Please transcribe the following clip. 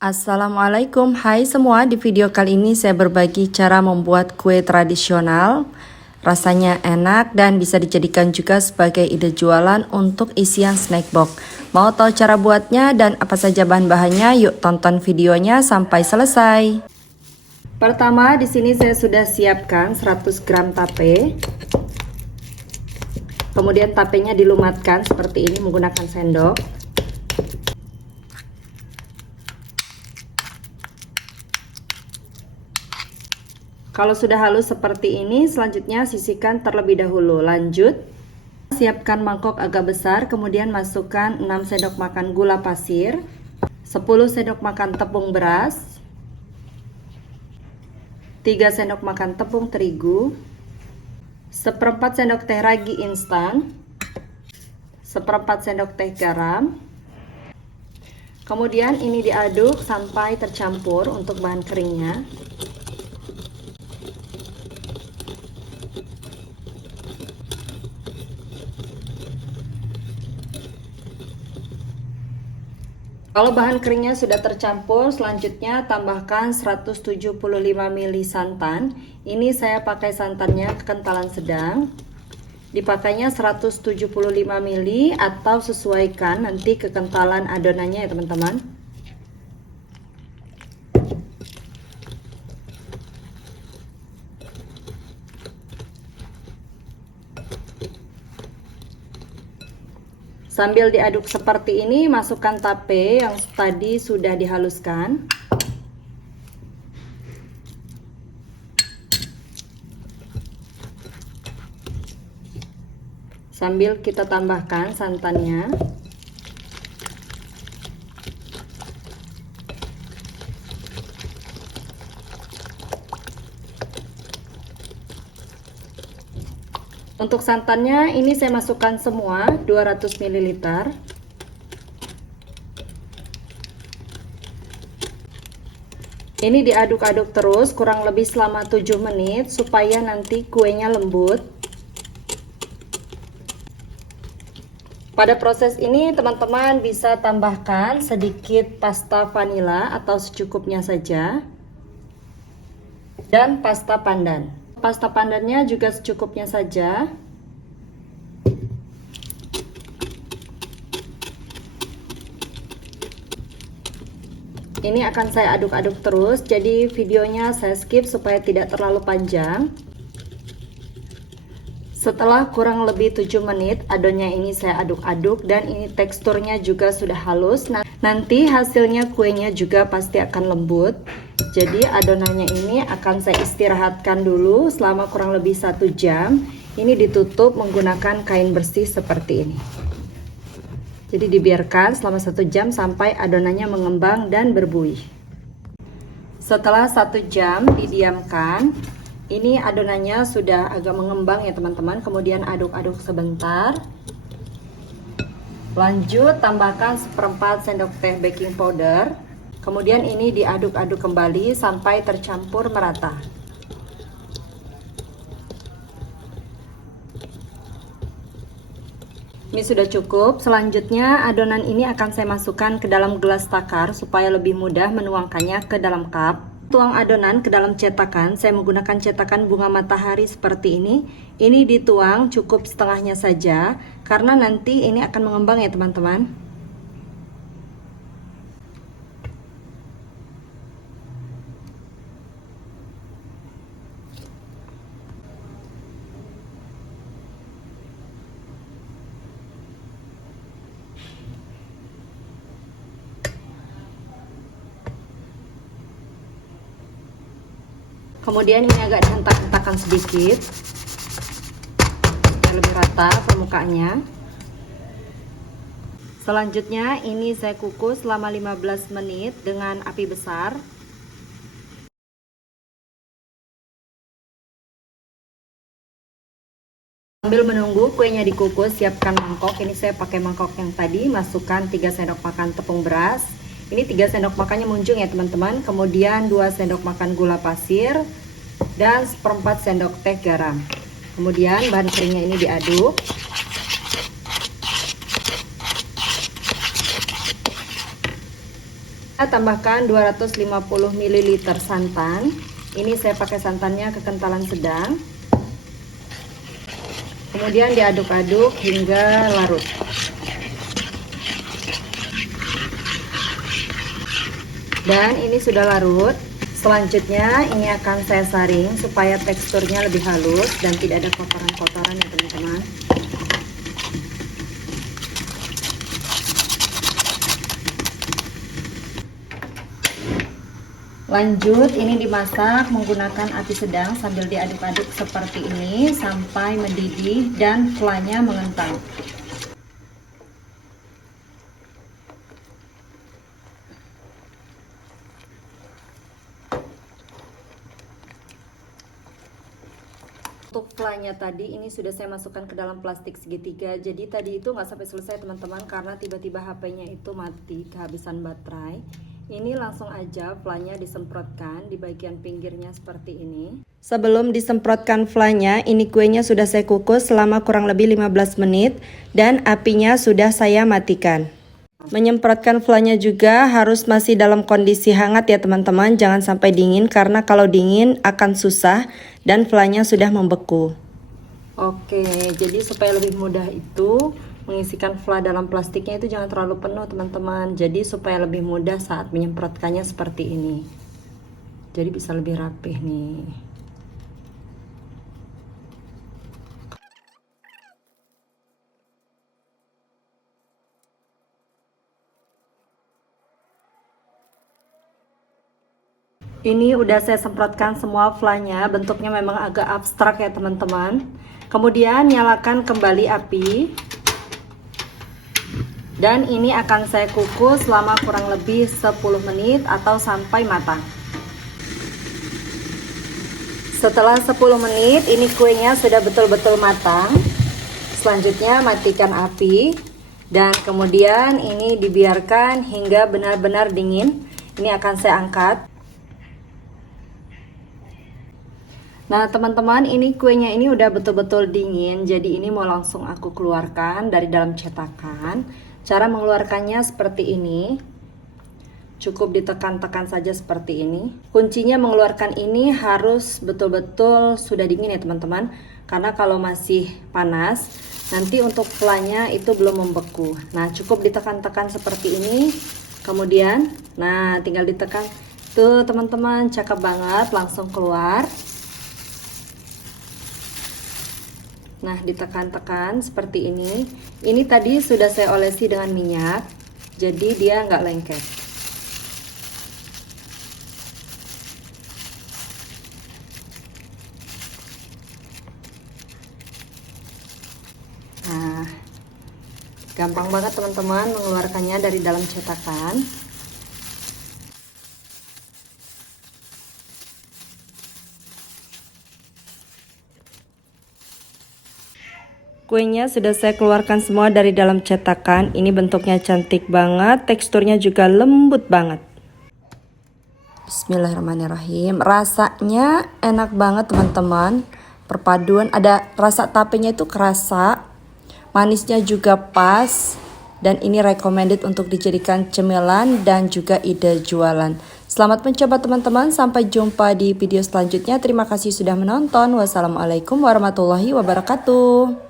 Assalamualaikum, hai semua. Di video kali ini saya berbagi cara membuat kue tradisional. Rasanya enak dan bisa dijadikan juga sebagai ide jualan untuk isian snack box. Mau tahu cara buatnya dan apa saja bahan-bahannya? Yuk tonton videonya sampai selesai. Pertama, di sini saya sudah siapkan 100 gram tape. Kemudian tapenya dilumatkan seperti ini menggunakan sendok. Kalau sudah halus seperti ini, selanjutnya sisihkan terlebih dahulu. Lanjut, siapkan mangkok agak besar, kemudian masukkan 6 sendok makan gula pasir, 10 sendok makan tepung beras, 3 sendok makan tepung terigu, 1/4 sendok teh ragi instan, 1/4 sendok teh garam. Kemudian ini diaduk sampai tercampur untuk bahan keringnya. Kalau bahan keringnya sudah tercampur, selanjutnya tambahkan 175 ml santan. Ini saya pakai santannya kekentalan sedang. Dipakainya 175 ml atau sesuaikan nanti kekentalan adonannya ya teman-teman. Sambil diaduk seperti ini, masukkan tape yang tadi sudah dihaluskan. Sambil kita tambahkan santannya. Untuk santannya ini saya masukkan semua 200 ml. Ini diaduk-aduk terus kurang lebih selama 7 menit supaya nanti kuenya lembut. Pada proses ini teman-teman bisa tambahkan sedikit pasta vanila atau secukupnya saja. Dan pasta pandan. Pasta pandannya juga secukupnya saja. Ini akan saya aduk-aduk terus, jadi videonya saya skip supaya tidak terlalu panjang. Setelah kurang lebih 7 menit, adonannya ini saya aduk-aduk dan ini teksturnya juga sudah halus. Nanti hasilnya kuenya juga pasti akan lembut. Jadi adonannya ini akan saya istirahatkan dulu selama kurang lebih 1 jam. Ini ditutup menggunakan kain bersih seperti ini. Jadi dibiarkan selama 1 jam sampai adonannya mengembang dan berbuih. Setelah 1 jam didiamkan, ini adonannya sudah agak mengembang ya teman-teman. Kemudian aduk-aduk sebentar. Lanjut tambahkan 1/4 sendok teh baking powder. Kemudian ini diaduk-aduk kembali sampai tercampur merata. Ini sudah cukup. Selanjutnya adonan ini akan saya masukkan ke dalam gelas takar supaya lebih mudah menuangkannya ke dalam cup. Tuang adonan ke dalam cetakan. Saya menggunakan cetakan bunga matahari seperti ini. Ini dituang cukup setengahnya saja karena nanti ini akan mengembang ya teman-teman. Kemudian ini agak dihentak-hentakan sedikit supaya lebih rata permukaannya. Selanjutnya ini saya kukus selama 15 menit dengan api besar. Sambil menunggu kuenya dikukus, siapkan mangkok. Ini saya pakai mangkok yang tadi, masukkan 3 sendok makan tepung beras. Ini 3 sendok makannya munjung ya teman-teman. Kemudian 2 sendok makan gula pasir dan 1/4 sendok teh garam. Kemudian bahan keringnya ini diaduk. Kita tambahkan 250 ml santan. Ini saya pakai santannya kekentalan sedang. Kemudian diaduk-aduk hingga larut. Dan ini sudah larut. Selanjutnya ini akan saya saring supaya teksturnya lebih halus dan tidak ada kotoran-kotoran ya teman-teman. Lanjut, ini dimasak menggunakan api sedang sambil diaduk-aduk seperti ini sampai mendidih dan flanya mengental. Untuk flanya tadi ini sudah saya masukkan ke dalam plastik segitiga. Jadi tadi itu nggak sampai selesai teman-teman karena tiba-tiba HP-nya itu mati kehabisan baterai. Ini langsung aja flanya disemprotkan di bagian pinggirnya seperti ini. Sebelum disemprotkan flanya, ini kuenya sudah saya kukus selama kurang lebih 15 menit dan apinya sudah saya matikan. Menyemprotkan flanya juga harus masih dalam kondisi hangat ya teman-teman, jangan sampai dingin karena kalau dingin akan susah dan flanya sudah membeku. Oke, jadi supaya lebih mudah itu mengisikan fla dalam plastiknya itu jangan terlalu penuh teman-teman. Jadi supaya lebih mudah saat menyemprotkannya seperti ini. Jadi bisa lebih rapih nih. Ini udah saya semprotkan semua flanya, bentuknya memang agak abstrak ya teman-teman. Kemudian nyalakan kembali api. Dan ini akan saya kukus selama kurang lebih 10 menit atau sampai matang. Setelah 10 menit ini kuenya sudah betul-betul matang. Selanjutnya matikan api dan kemudian ini dibiarkan hingga benar-benar dingin. Ini akan saya angkat. Nah teman-teman, ini kuenya ini udah betul-betul dingin. Jadi ini mau langsung aku keluarkan dari dalam cetakan. Cara mengeluarkannya seperti ini. Cukup ditekan-tekan saja seperti ini. Kuncinya mengeluarkan ini harus betul-betul sudah dingin ya teman-teman. Karena kalau masih panas, nanti untuk flanya itu belum membeku. Nah cukup ditekan-tekan seperti ini. Kemudian, nah tinggal ditekan. Tuh teman-teman, cakep banget, langsung keluar. Nah ditekan-tekan seperti ini. Ini tadi sudah saya olesi dengan minyak, jadi dia nggak lengket. Nah gampang banget teman-teman mengeluarkannya dari dalam cetakan. Kuenya sudah saya keluarkan semua dari dalam cetakan. Ini bentuknya cantik banget, teksturnya juga lembut banget. Bismillahirrahmanirrahim. Rasanya enak banget teman-teman. Perpaduan ada rasa tapenya itu kerasa, manisnya juga pas. Dan ini recommended untuk dijadikan cemilan dan juga ide jualan. Selamat mencoba teman-teman, sampai jumpa di video selanjutnya. Terima kasih sudah menonton. Wassalamualaikum warahmatullahi wabarakatuh.